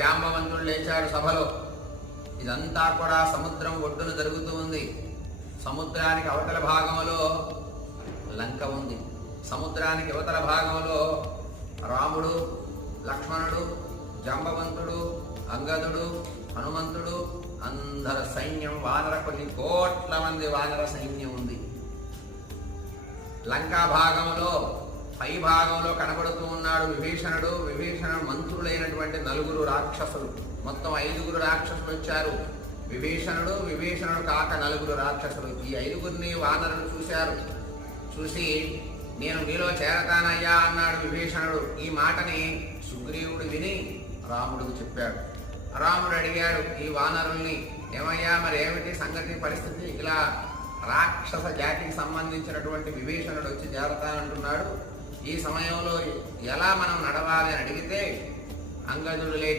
జాంబవంతుడు లేచాడు సభలో. ఇదంతా కూడా సముద్రం ఒడ్డున జరుగుతూ ఉంది. సముద్రానికి అవతల భాగంలో లంక ఉంది. సముద్రానికి అవతల భాగంలో రాముడు, లక్ష్మణుడు, జాంబవంతుడు, అంగదుడు, హనుమంతుడు, అందరి సైన్యం, వానర కొన్ని కోట్ల మంది వానర సైన్యం ఉంది. లంకా భాగంలో పై భాగంలో కనబడుతూ ఉన్నాడు విభీషణుడు. విభీషణుడు మంత్రులైనటువంటి 4 రాక్షసులు, మొత్తం 5 రాక్షసులు వచ్చారు. విభీషణుడు కాక 4 రాక్షసులు. ఈ 5గురిని వానరులు చూశారు. చూసి నేను మీలో చేరతానయ్యా అన్నాడు విభీషణుడు. ఈ మాటని సుగ్రీవుడు విని రాముడికి చెప్పాడు. రాముడు అడిగాడు ఈ వానరుల్ని, ఏమయ్యా మరి ఏమిటి సంగతి పరిస్థితి? ఇలా రాక్షస జాతికి సంబంధించినటువంటి విభీషణుడు వచ్చి చేరతానంటున్నాడు. ఈ సమయంలో ఎలా మనం నడవాలి అని అడిగితే అంగదుడు లేచి